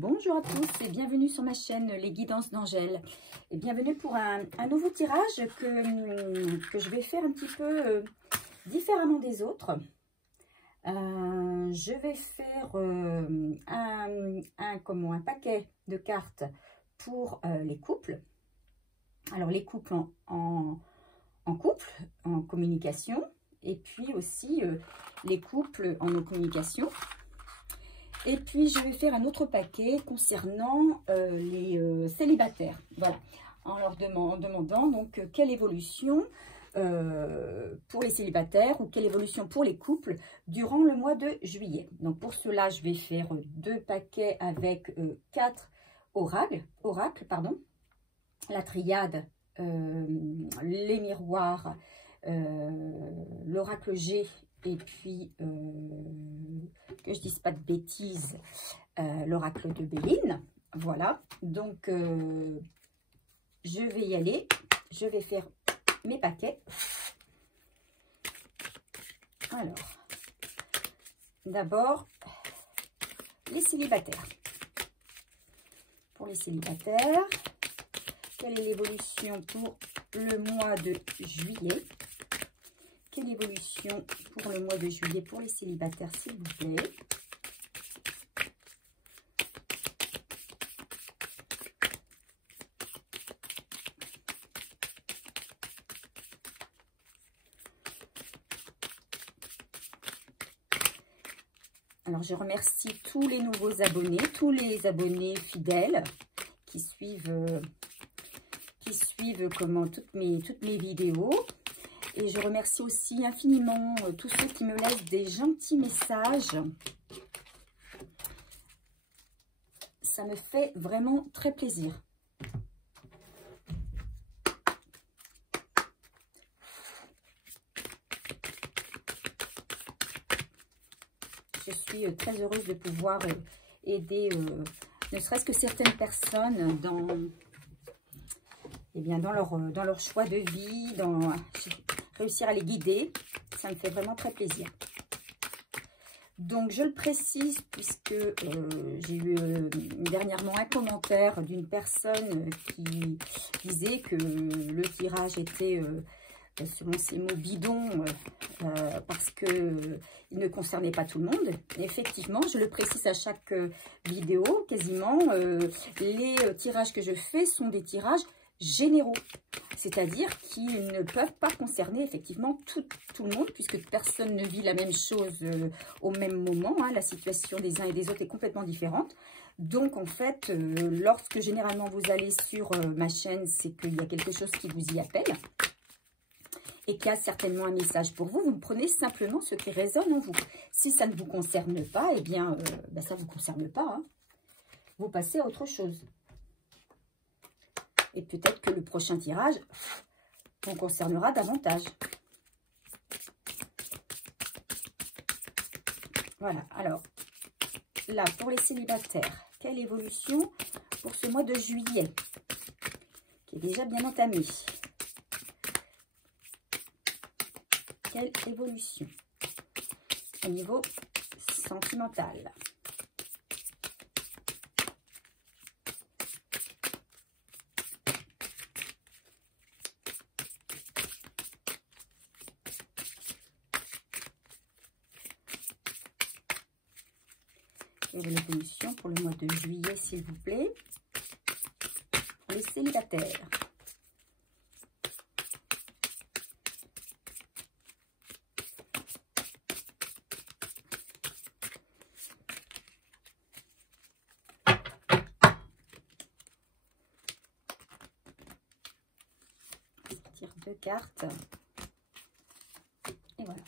Bonjour à tous et bienvenue sur ma chaîne Les Guidances d'Angèle. Et bienvenue pour un nouveau tirage que je vais faire un petit peu différemment des autres. Je vais faire un paquet de cartes pour les couples. Alors les couples en couple, en communication, et puis aussi les couples en non-communication. Et puis, je vais faire un autre paquet concernant les célibataires. Voilà, en leur demandant donc quelle évolution pour les célibataires ou quelle évolution pour les couples durant le mois de juillet. Donc, pour cela, je vais faire deux paquets avec 4 oracles, la triade, les miroirs, l'oracle G. Et puis, que je dise pas de bêtises, l'oracle de Béline. Voilà, donc je vais y aller. Je vais faire mes paquets. Alors, d'abord, les célibataires. Pour les célibataires, quelle est l'évolution pour le mois de juillet? Quelle évolution pour le mois de juillet pour les célibataires, s'il vous plaît? Alors, je remercie tous les nouveaux abonnés, tous les abonnés fidèles qui suivent toutes mes vidéos. Et je remercie aussi infiniment tous ceux qui me laissent des gentils messages. Ça me fait vraiment très plaisir. Je suis très heureuse de pouvoir aider ne serait-ce que certaines personnes dans leur choix de vie, réussir à les guider. Ça me fait vraiment très plaisir. Donc, je le précise puisque j'ai eu dernièrement un commentaire d'une personne qui disait que le tirage était, selon ses mots, bidon, parce qu'il ne concernait pas tout le monde. Et effectivement, je le précise à chaque vidéo, quasiment, les tirages que je fais sont des tirages généraux, c'est-à-dire qui ne peuvent pas concerner effectivement tout le monde, puisque personne ne vit la même chose au même moment, hein. La situation des uns et des autres est complètement différente. Donc en fait, lorsque généralement vous allez sur ma chaîne, c'est qu'il y a quelque chose qui vous y appelle et qu'il y a certainement un message pour vous. Vous prenez simplement ce qui résonne en vous. Si ça ne vous concerne pas, eh bien, ça ne vous concerne pas, hein. Vous passez à autre chose. Et peut-être que le prochain tirage vous concernera davantage. Voilà, alors, là, pour les célibataires, quelle évolution pour ce mois de juillet, qui est déjà bien entamé? Quelle évolution au niveau sentimental? Quelle est l'évolution pour le mois de juillet, s'il vous plaît, pour les célibataires? Je tire 2 cartes. Et voilà.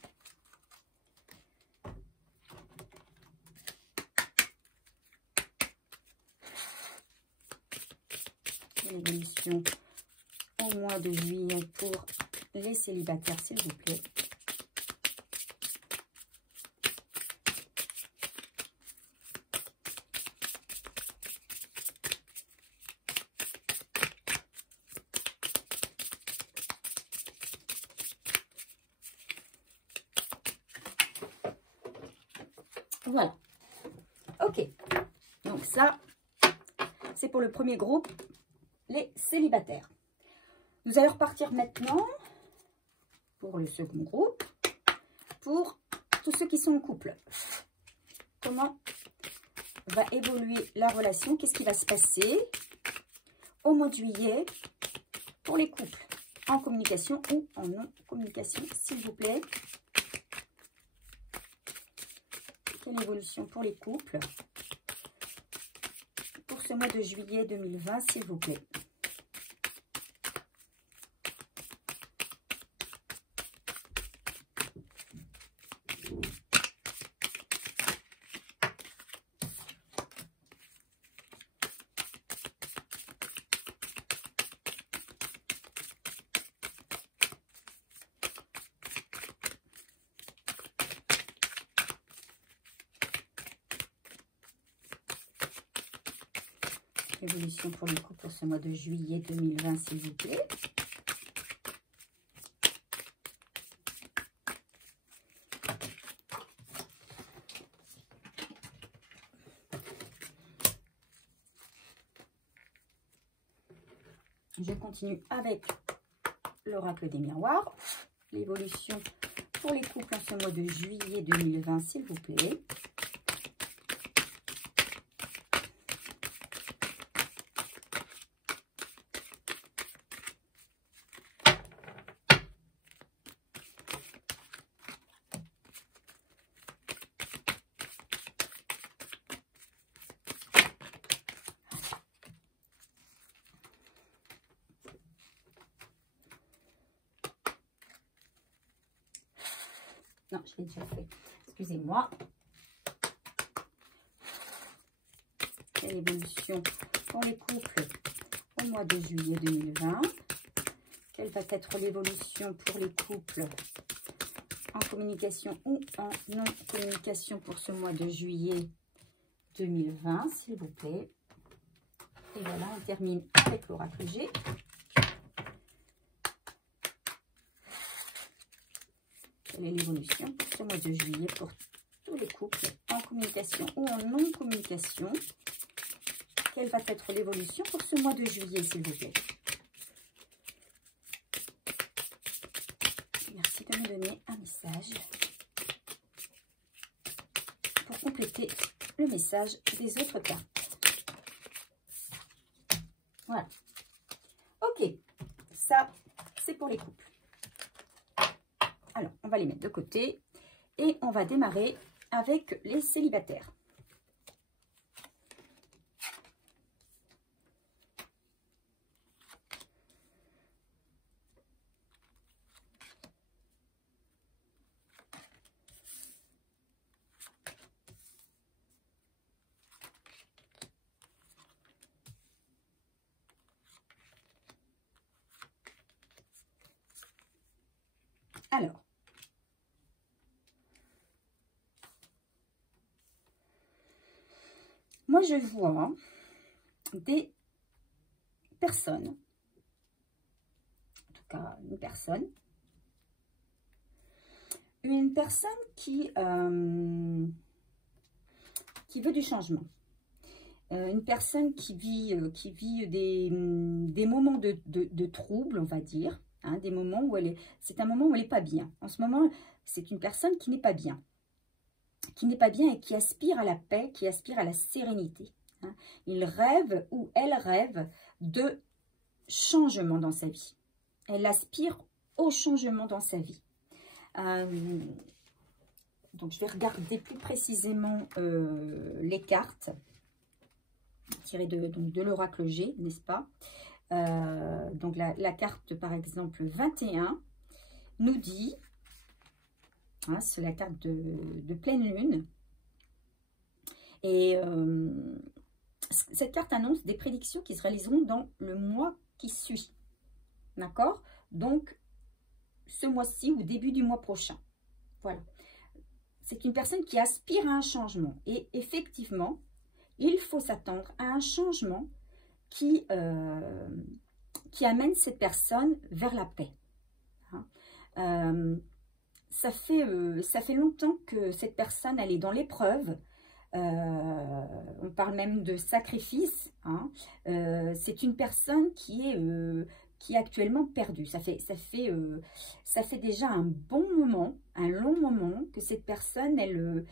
L'évolution au mois de juillet pour les célibataires, s'il vous plaît. Voilà. Ok. Donc ça, c'est pour le premier groupe, les célibataires. Nous allons repartir maintenant pour le second groupe, pour tous ceux qui sont en couple. Comment va évoluer la relation? Qu'est-ce qui va se passer au mois de juillet pour les couples en communication ou en non-communication, s'il vous plaît? Quelle évolution pour les couples pour ce mois de juillet 2020, s'il vous plaît? Évolution pour les couples pour ce mois de juillet 2020, s'il vous plaît. Je continue avec l'oracle des miroirs. L'évolution pour les couples en ce mois de juillet 2020, s'il vous plaît. Non, je l'ai déjà fait. Excusez-moi. Quelle évolution pour les couples au mois de juillet 2020? Quelle va être l'évolution pour les couples en communication ou en non-communication pour ce mois de juillet 2020, s'il vous plaît? Et voilà, on termine avec l'oracle G. Quelle est l'évolution pour ce mois de juillet pour tous les couples en communication ou en non-communication? Quelle va être l'évolution pour ce mois de juillet, s'il vous plaît? Merci de me donner un message pour compléter le message des autres cartes. Voilà. Ok, ça, c'est pour les couples. Alors, on va les mettre de côté et on va démarrer avec les célibataires. Alors, moi je vois des personnes, en tout cas une personne qui veut du changement. Une personne qui vit des moments de trouble, on va dire. Hein, des moments où c'est un moment où elle n'est pas bien. En ce moment, c'est une personne qui n'est pas bien. Qui n'est pas bien et qui aspire à la paix, qui aspire à la sérénité. Hein. Il rêve ou elle rêve de changement dans sa vie. Elle aspire au changement dans sa vie. Donc, je vais regarder plus précisément les cartes tirées de l'oracle G, n'est-ce pas? Donc la carte par exemple 21 nous dit, hein, c'est la carte de pleine lune, et cette carte annonce des prédictions qui se réaliseront dans le mois qui suit, d'accord? Donc ce mois-ci ou début du mois prochain, voilà. C'est une personne qui aspire à un changement, et effectivement il faut s'attendre à un changement qui amène cette personne vers la paix. Hein. Ça fait longtemps que cette personne, elle est dans l'épreuve. On parle même de sacrifice. Hein. C'est une personne qui est actuellement perdue. Ça fait déjà un bon moment, un long moment que cette personne, elle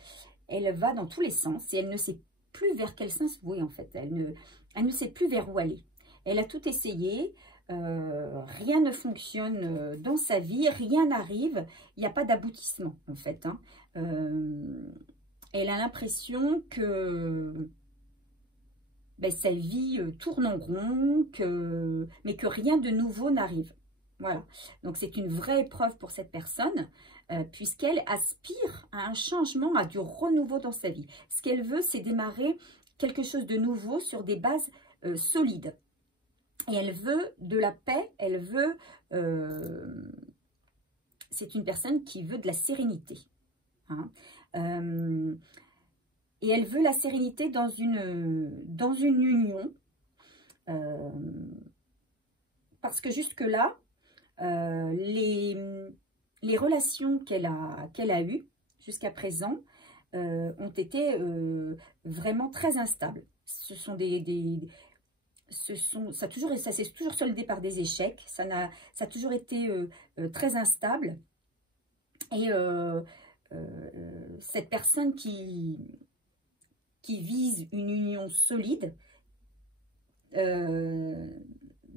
va dans tous les sens et elle ne sait plus vers quel sens vouer en fait. Elle ne sait plus vers où aller. Elle a tout essayé. Rien ne fonctionne dans sa vie, rien n'arrive, il n'y a pas d'aboutissement en fait. Hein. Elle a l'impression que sa vie tourne en rond, mais que rien de nouveau n'arrive. Voilà, donc c'est une vraie épreuve pour cette personne, puisqu'elle aspire à un changement, à du renouveau dans sa vie. Ce qu'elle veut, c'est démarrer quelque chose de nouveau sur des bases solides. Et elle veut de la paix, elle veut... c'est une personne qui veut de la sérénité. Hein. Et elle veut la sérénité dans une union. Parce que jusque-là, les relations qu'elle a eues jusqu'à présent ont été vraiment très instables. Ce sont ça s'est toujours soldé par des échecs. Ça a toujours été très instable. Et cette personne qui vise une union solide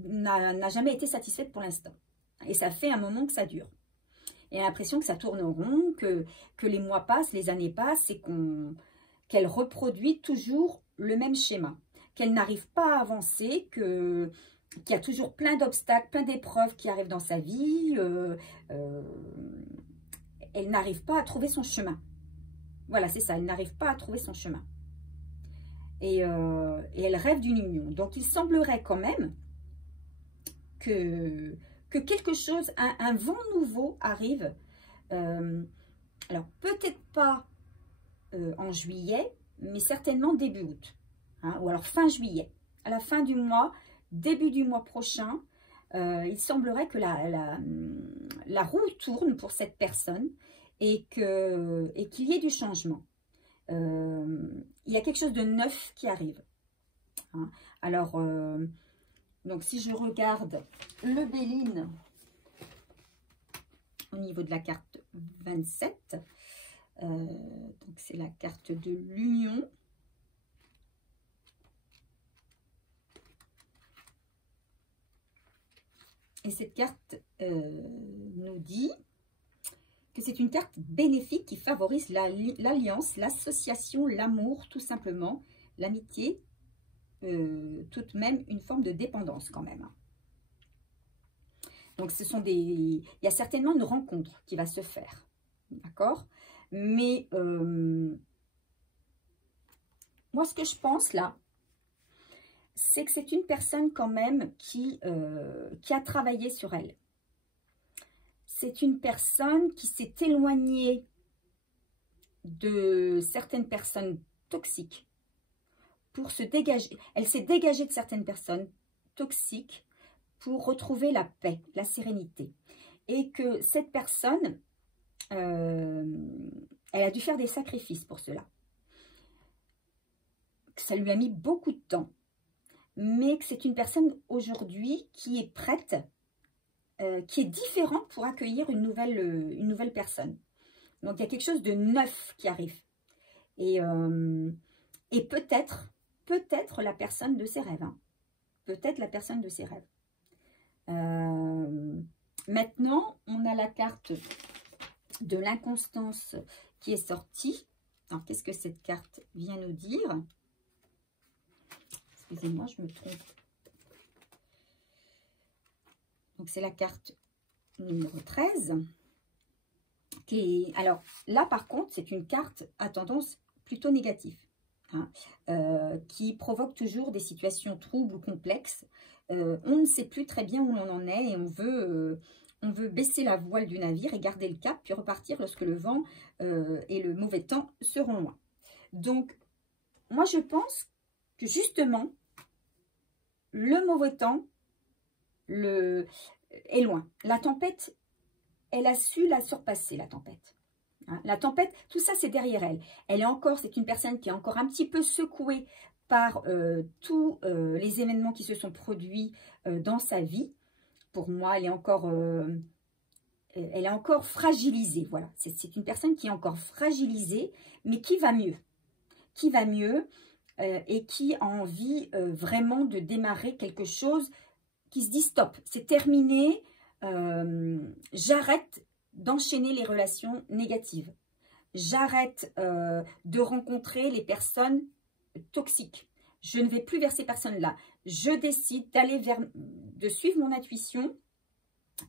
n'a jamais été satisfaite pour l'instant. Et ça fait un moment que ça dure. Et elle a l'impression que ça tourne en rond, que les mois passent, les années passent et qu'elle reproduit toujours le même schéma. Qu'elle n'arrive pas à avancer, qu'il y a toujours plein d'obstacles, plein d'épreuves qui arrivent dans sa vie. Elle n'arrive pas à trouver son chemin. Voilà, c'est ça, elle n'arrive pas à trouver son chemin. Et elle rêve d'une union. Donc, il semblerait quand même que quelque chose, un vent nouveau arrive. Alors, peut-être pas en juillet, mais certainement début août. Hein, ou alors fin juillet. À la fin du mois, début du mois prochain, il semblerait que la roue tourne pour cette personne et qu'il y ait du changement. Il y a quelque chose de neuf qui arrive. Hein. Alors, donc si je regarde le Béline au niveau de la carte 27, donc c'est la carte de l'union. Et cette carte nous dit que c'est une carte bénéfique qui favorise l'alliance, l'association, l'amour, tout simplement, l'amitié, tout de même une forme de dépendance quand même. Donc, il y a certainement une rencontre qui va se faire, d'accord? Mais moi, ce que je pense là, c'est que c'est une personne quand même qui a travaillé sur elle. C'est une personne qui s'est éloignée de certaines personnes toxiques pour se dégager. Elle s'est dégagée de certaines personnes toxiques pour retrouver la paix, la sérénité. Et que cette personne, elle a dû faire des sacrifices pour cela. Ça lui a mis beaucoup de temps. Mais que c'est une personne aujourd'hui qui est prête, qui est différente pour accueillir une nouvelle personne. Donc, il y a quelque chose de neuf qui arrive. Et peut-être la personne de ses rêves. Hein. Peut-être la personne de ses rêves. Maintenant, on a la carte de l'inconstance qui est sortie. Alors, qu'est-ce que cette carte vient nous dire ? Excusez-moi, je me trompe. Donc, c'est la carte numéro 13. Alors, là, par contre, c'est une carte à tendance plutôt négative. Hein, qui provoque toujours des situations troubles ou complexes. On ne sait plus très bien où l'on en est et on veut baisser la voile du navire et garder le cap, puis repartir lorsque le vent et le mauvais temps seront loin. Donc, moi, je pense que justement, le mauvais temps est loin. La tempête, elle a su la surpasser, la tempête. Hein. La tempête, tout ça, c'est derrière elle. Elle est encore, c'est une personne qui est encore un petit peu secouée par tous les événements qui se sont produits dans sa vie. Pour moi, elle est encore fragilisée. Voilà, c'est une personne qui est encore fragilisée, mais qui va mieux. Qui va mieux et qui a envie vraiment de démarrer quelque chose qui se dit stop, c'est terminé, j'arrête d'enchaîner les relations négatives. J'arrête de rencontrer les personnes toxiques. Je ne vais plus vers ces personnes-là. Je décide de suivre mon intuition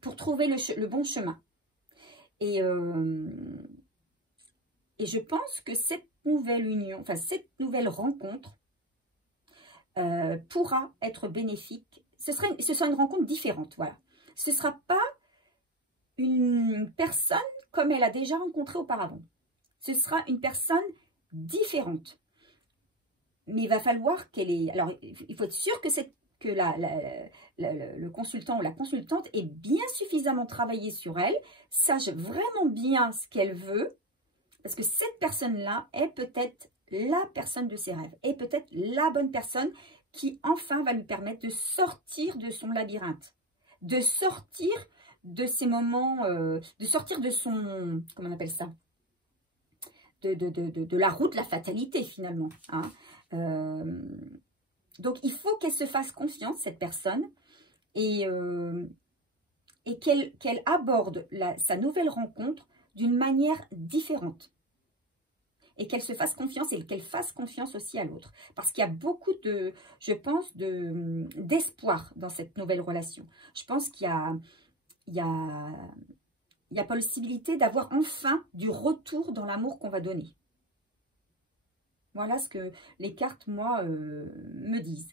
pour trouver le bon chemin. Et je pense que cette nouvelle union, enfin cette nouvelle rencontre pourra être bénéfique. Ce sera une rencontre différente, voilà. Ce ne sera pas une personne comme elle a déjà rencontré auparavant. Ce sera une personne différente. Mais il va falloir qu'elle ait... Alors, il faut être sûr que le consultant ou la consultante ait bien suffisamment travaillé sur elle, sache vraiment bien ce qu'elle veut, parce que cette personne-là est peut-être la personne de ses rêves, est peut-être la bonne personne qui enfin va lui permettre de sortir de son labyrinthe, de sortir de ces moments, de sortir de son, comment on appelle ça, de la route de la fatalité finalement. Hein. Donc il faut qu'elle se fasse confiance, cette personne, et qu'elle aborde sa nouvelle rencontre d'une manière différente. Et qu'elle se fasse confiance et qu'elle fasse confiance aussi à l'autre. Parce qu'il y a beaucoup je pense, d'espoir dans cette nouvelle relation. Je pense qu'il y a possibilité d'avoir enfin du retour dans l'amour qu'on va donner. Voilà ce que les cartes, moi, me disent.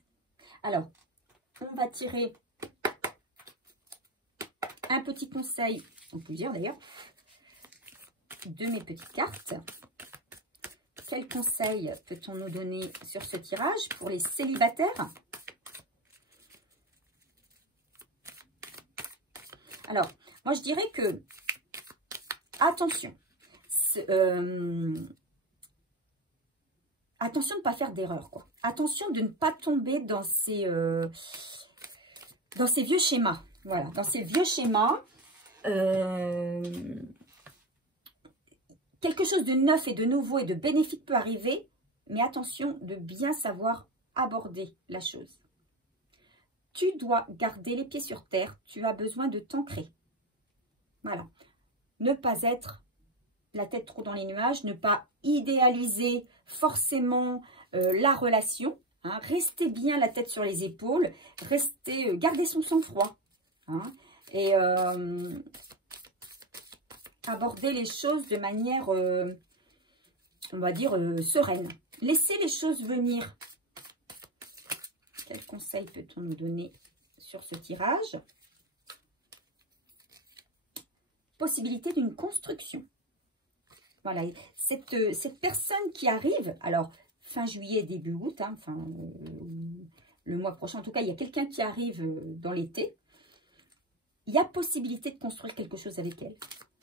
Alors, on va tirer un petit conseil, ou plusieurs d'ailleurs, de mes petites cartes. Quel conseil peut-on nous donner sur ce tirage pour les célibataires? Alors, moi je dirais que, attention, attention de ne pas faire d'erreur, quoi. Attention de ne pas tomber dans ces vieux schémas. Voilà, dans ces vieux schémas, quelque chose de neuf et de nouveau et de bénéfique peut arriver, mais attention de bien savoir aborder la chose. Tu dois garder les pieds sur terre, tu as besoin de t'ancrer. Voilà. Ne pas être la tête trop dans les nuages, ne pas idéaliser forcément la relation. Hein. Rester bien la tête sur les épaules, garder son sang-froid. Hein. Et aborder les choses de manière, on va dire, sereine. Laissez les choses venir. Quel conseil peut-on nous donner sur ce tirage? Possibilité d'une construction. Voilà, cette personne qui arrive, alors fin juillet, début août, hein, enfin le mois prochain, en tout cas, il y a quelqu'un qui arrive dans l'été. Il y a possibilité de construire quelque chose avec elle.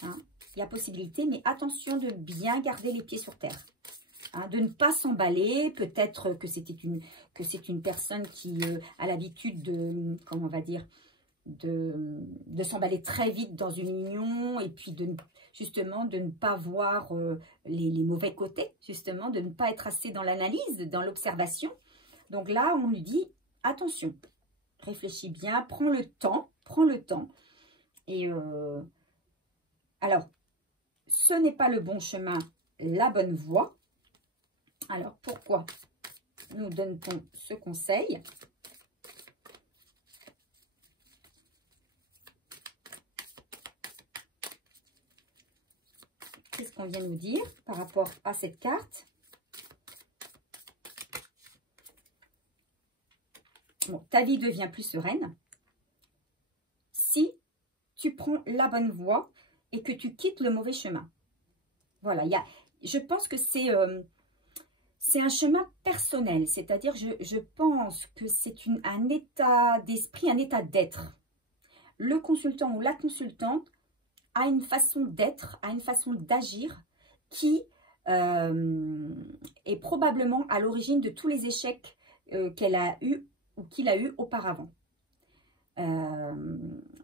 Hein. Il y a possibilité, mais attention de bien garder les pieds sur terre. Hein, de ne pas s'emballer. Peut-être que c'est une personne qui a l'habitude de, comment on va dire, de s'emballer très vite dans une union et puis justement de ne pas voir les mauvais côtés, justement, de ne pas être assez dans l'analyse, dans l'observation. Donc là, on lui dit, attention, réfléchis bien, prends le temps. Et alors, ce n'est pas le bon chemin, la bonne voie. Alors, pourquoi nous donne-t-on ce conseil? Qu'est-ce qu'on vient nous dire par rapport à cette carte? Bon, ta vie devient plus sereine si tu prends la bonne voie et que tu quittes le mauvais chemin. Voilà, je pense que c'est un chemin personnel, c'est-à-dire je pense que c'est un état d'esprit, un état d'être. Le consultant ou la consultante a une façon d'être, a une façon d'agir qui est probablement à l'origine de tous les échecs qu'elle a eu ou qu'il a eu auparavant.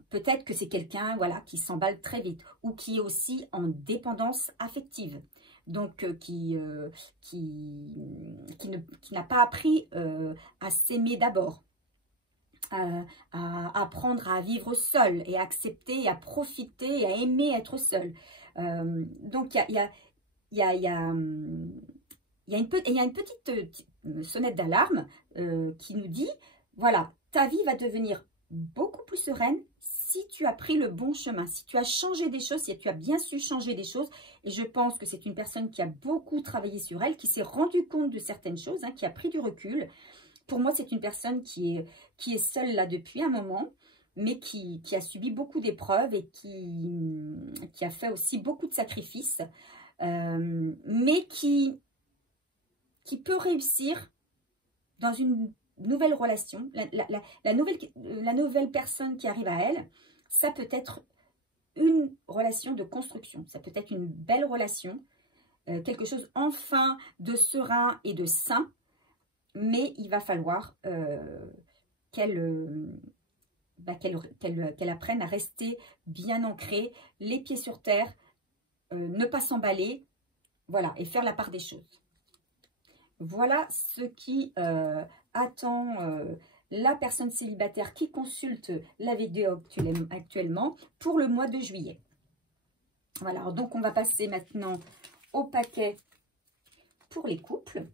Peut-être que c'est quelqu'un, voilà, qui s'emballe très vite ou qui est aussi en dépendance affective. Donc, qui n'a pas appris à s'aimer d'abord, à apprendre à vivre seul et à accepter et à profiter et à aimer être seul. Donc, il y a une petite sonnette d'alarme qui nous dit, voilà, ta vie va devenir beaucoup plus sereine si tu as pris le bon chemin, si tu as changé des choses, si tu as bien su changer des choses. Et je pense que c'est une personne qui a beaucoup travaillé sur elle, qui s'est rendue compte de certaines choses, hein, qui a pris du recul. Pour moi, c'est une personne qui est seule là depuis un moment, mais qui a subi beaucoup d'épreuves et qui a fait aussi beaucoup de sacrifices, mais qui peut réussir dans une nouvelle relation. La nouvelle personne qui arrive à elle, ça peut être une relation de construction, ça peut être une belle relation, quelque chose enfin de serein et de sain, mais il va falloir qu'elle apprenne à rester bien ancrée, les pieds sur terre, ne pas s'emballer, voilà, et faire la part des choses. Voilà ce qui attend la personne célibataire qui consulte la vidéo actuellement pour le mois de juillet. Voilà, alors donc on va passer maintenant au paquet pour les couples.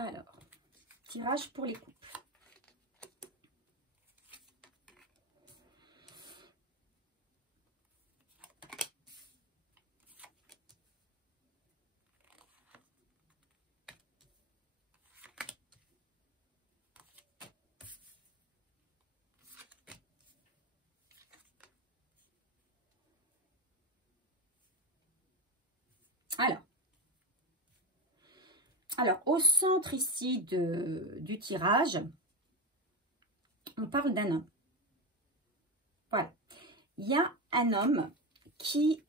Alors, tirage pour les couples. Alors, au centre ici du tirage, on parle d'un homme. Voilà. Il y a un homme qui,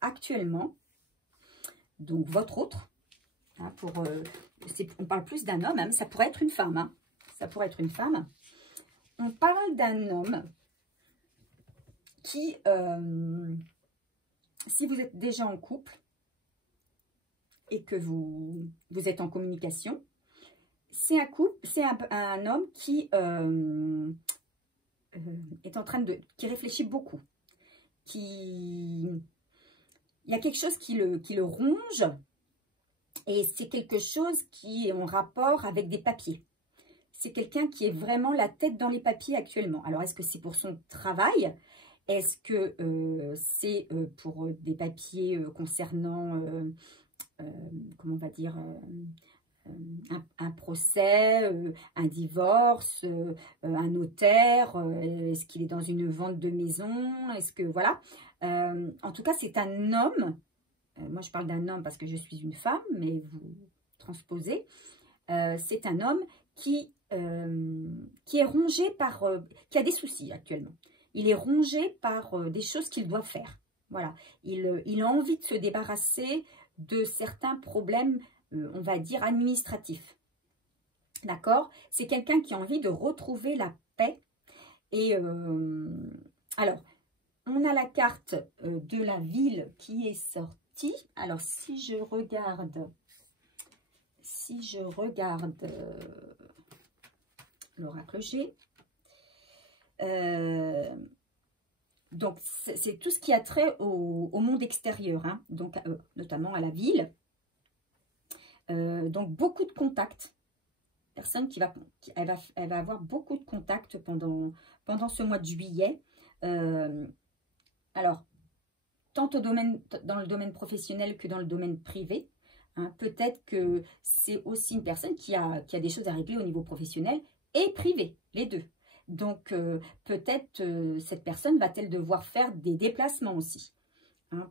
actuellement, donc votre autre, hein, on parle plus d'un homme, hein, mais ça pourrait être une femme. Hein, ça pourrait être une femme. On parle d'un homme qui, si vous êtes déjà en couple, et que vous êtes en communication, c'est un homme qui est en train qui réfléchit beaucoup, il y a quelque chose qui le ronge, et c'est quelque chose qui est en rapport avec des papiers. C'est quelqu'un qui est vraiment la tête dans les papiers actuellement. Alors, est-ce que c'est pour son travail? Est-ce que c'est pour des papiers concernant... comment on va dire, un procès, un divorce, un notaire, est-ce qu'il est dans une vente de maison, est-ce que, voilà. En tout cas, c'est un homme, moi je parle d'un homme parce que je suis une femme, mais vous transposez, c'est un homme qui est rongé par, qui a des soucis actuellement. Il est rongé par des choses qu'il doit faire. Voilà, il a envie de se débarrasser de certains problèmes, on va dire, administratifs. D'accord? C'est quelqu'un qui a envie de retrouver la paix. Et alors, on a la carte de la ville qui est sortie. Alors, si je regarde l'oracle G, donc, c'est tout ce qui a trait au monde extérieur, hein, donc notamment à la ville. Donc, beaucoup de contacts. Personne elle va avoir beaucoup de contacts pendant ce mois de juillet. Alors, tant dans le domaine professionnel que dans le domaine privé. Hein, peut-être que c'est aussi une personne qui a des choses à régler au niveau professionnel et privé, les deux. Donc, peut-être cette personne va-t-elle devoir faire des déplacements aussi. Hein,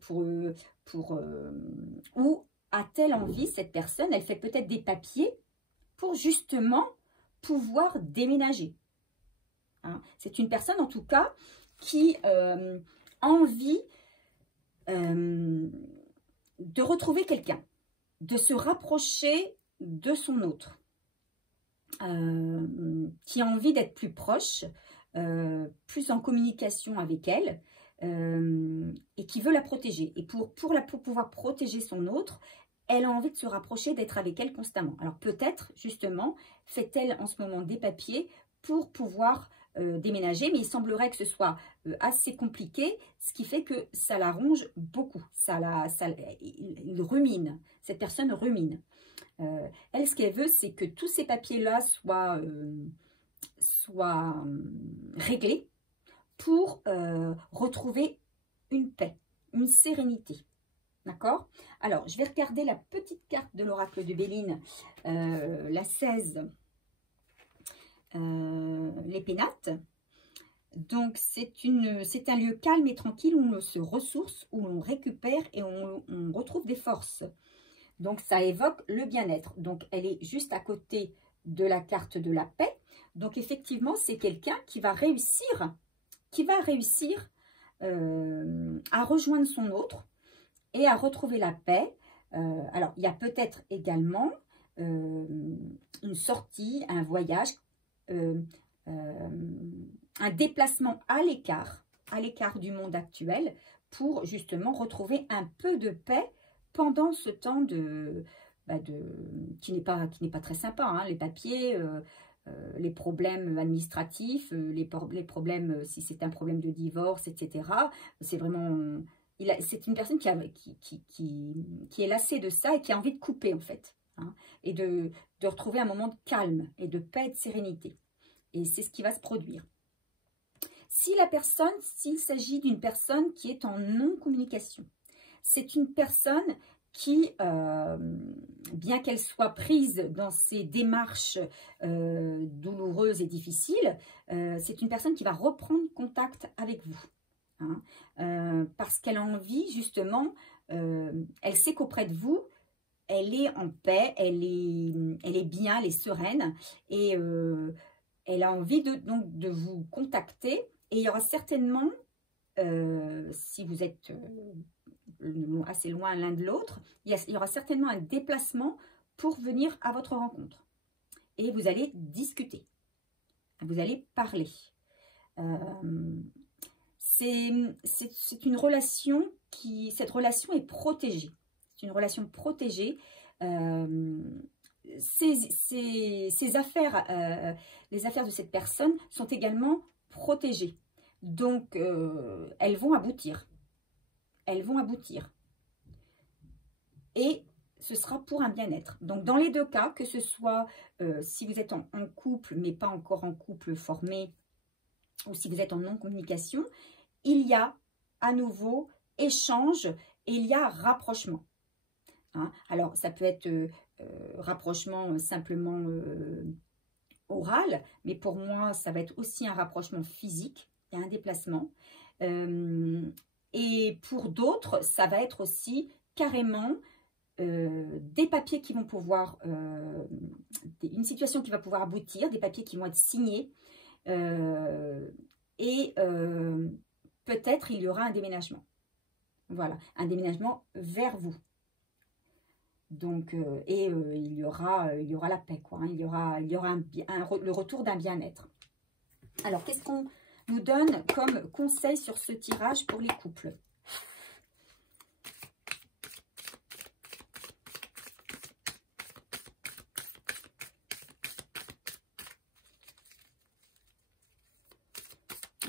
ou a-t-elle envie, cette personne, elle fait peut-être des papiers pour justement pouvoir déménager. Hein, c'est une personne, en tout cas, qui a envie de retrouver quelqu'un, de se rapprocher de son autre, qui a envie d'être plus proche, plus en communication avec elle, et qui veut la protéger. Et pour pouvoir protéger son autre, elle a envie de se rapprocher, d'être avec elle constamment. Alors peut-être, justement, fait-elle en ce moment des papiers pour pouvoir déménager, mais il semblerait que ce soit assez compliqué, ce qui fait que ça la ronge beaucoup. Il rumine, cette personne rumine. Elle, ce qu'elle veut, c'est que tous ces papiers-là soient réglés pour retrouver une paix, une sérénité. D'accord? Alors, je vais regarder la petite carte de l'oracle de Béline, la 16, les pénates. Donc, c'est un lieu calme et tranquille où on se ressource, où on récupère et on retrouve des forces. Donc, ça évoque le bien-être. Donc, elle est juste à côté de la carte de la paix. Donc, effectivement, c'est quelqu'un qui va réussir à rejoindre son autre et à retrouver la paix. Alors, il y a peut-être également une sortie, un voyage, un déplacement à l'écart du monde actuel pour justement retrouver un peu de paix pendant ce temps qui n'est pas très sympa, hein, les papiers, les problèmes administratifs, les problèmes, si c'est un problème de divorce, etc. C'est vraiment... c'est une personne qui est lassée de ça et qui a envie de couper, en fait. Hein, et de retrouver un moment de calme et de paix et de sérénité. Et c'est ce qui va se produire. S'il s'agit d'une personne qui est en non-communication, c'est une personne qui, bien qu'elle soit prise dans ses démarches douloureuses et difficiles, c'est une personne qui va reprendre contact avec vous. Hein, parce qu'elle a envie, justement, elle sait qu'auprès de vous, elle est en paix, elle est bien, elle est sereine, et elle a envie de vous contacter. Et il y aura certainement, si vous êtes assez loin l'un de l'autre, il y aura certainement un déplacement pour venir à votre rencontre. Et vous allez discuter, vous allez parler. C'est une relation cette relation est protégée. C'est une relation protégée. Ces affaires, les affaires de cette personne sont également protégées. Donc, elles vont aboutir. Elles vont aboutir. Et ce sera pour un bien-être. Donc, dans les deux cas, que ce soit si vous êtes en couple, mais pas encore en couple formé, ou si vous êtes en non-communication, il y a à nouveau échange et il y a rapprochement. Hein? Alors, ça peut être rapprochement simplement oral, mais pour moi, ça va être aussi un rapprochement physique. Il y a un déplacement. Et pour d'autres, ça va être aussi carrément des papiers qui vont pouvoir, une situation qui va pouvoir aboutir, des papiers qui vont être signés, et peut-être il y aura un déménagement. Voilà, un déménagement vers vous. Donc, il y aura la paix, quoi. Hein. Il y aura le retour d'un bien-être. Alors, qu'est-ce qu'on nous donne comme conseil sur ce tirage pour les couples?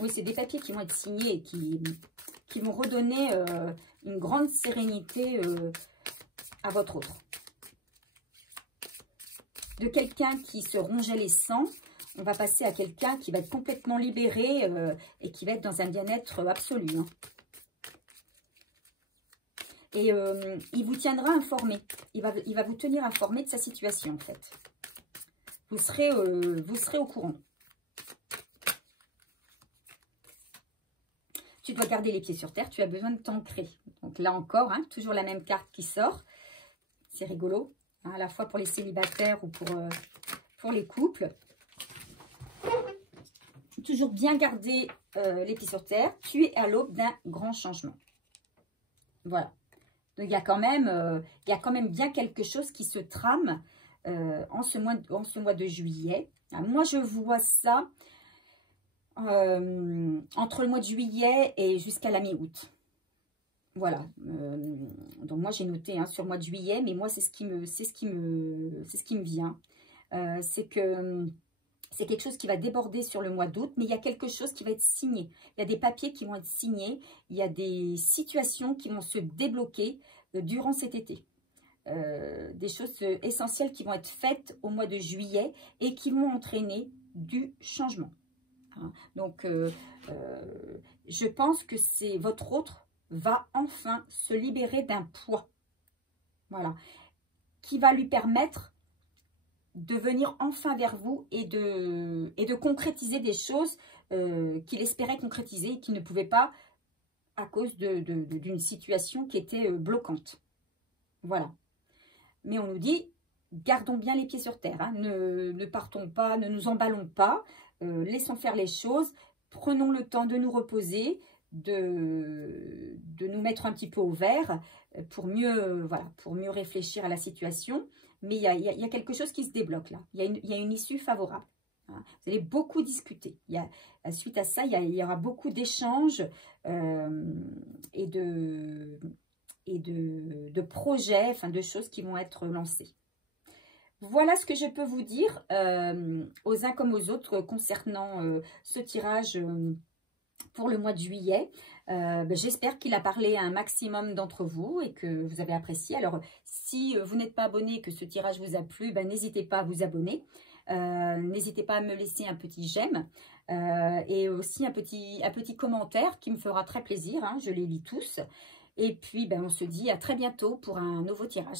Oui, c'est des papiers qui vont être signés et qui vont redonner une grande sérénité à votre autre. De quelqu'un qui se rongeait les sangs, on va passer à quelqu'un qui va être complètement libéré et qui va être dans un bien-être absolu. Hein. Et il vous tiendra informé. Il va vous tenir informé de sa situation, en fait. Vous serez au courant. tu dois garder les pieds sur terre, tu as besoin de t'ancrer. Donc là encore, hein, toujours la même carte qui sort. C'est rigolo, hein, à la fois pour les célibataires ou pour les couples. Toujours bien garder les pieds sur terre. Tu es à l'aube d'un grand changement. Voilà. Donc, il y a quand même bien quelque chose qui se trame en ce mois de juillet. Alors, moi, je vois ça entre le mois de juillet et jusqu'à la mi-août. Voilà. Donc, moi, j'ai noté hein, sur le mois de juillet, mais moi, c'est ce qui me vient. C'est que c'est quelque chose qui va déborder sur le mois d'août, mais il y a quelque chose qui va être signé. Il y a des papiers qui vont être signés, il y a des situations qui vont se débloquer durant cet été. Des choses essentielles qui vont être faites au mois de juillet et qui vont entraîner du changement. Hein. Donc, je pense que votre autre va enfin se libérer d'un poids. Voilà. Qui va lui permettre de venir enfin vers vous et de concrétiser des choses qu'il espérait concrétiser et qu'il ne pouvait pas à cause d'une situation qui était bloquante. Voilà. Mais on nous dit, gardons bien les pieds sur terre. Hein. Ne partons pas, ne nous emballons pas. Laissons faire les choses. Prenons le temps de nous reposer, de nous mettre un petit peu au vert pour mieux réfléchir à la situation. Mais il y a quelque chose qui se débloque là. Il y a une issue favorable. Hein. Vous allez beaucoup discuter. Suite à ça, il y aura beaucoup d'échanges et de projets, enfin de choses qui vont être lancées. Voilà ce que je peux vous dire aux uns comme aux autres concernant ce tirage pour le mois de juillet. J'espère qu'il a parlé à un maximum d'entre vous et que vous avez apprécié. Alors, si vous n'êtes pas abonné et que ce tirage vous a plu, n'hésitez pas à vous abonner. N'hésitez pas à me laisser un petit j'aime et aussi un petit commentaire qui me fera très plaisir. Hein, je les lis tous. Et puis, on se dit à très bientôt pour un nouveau tirage.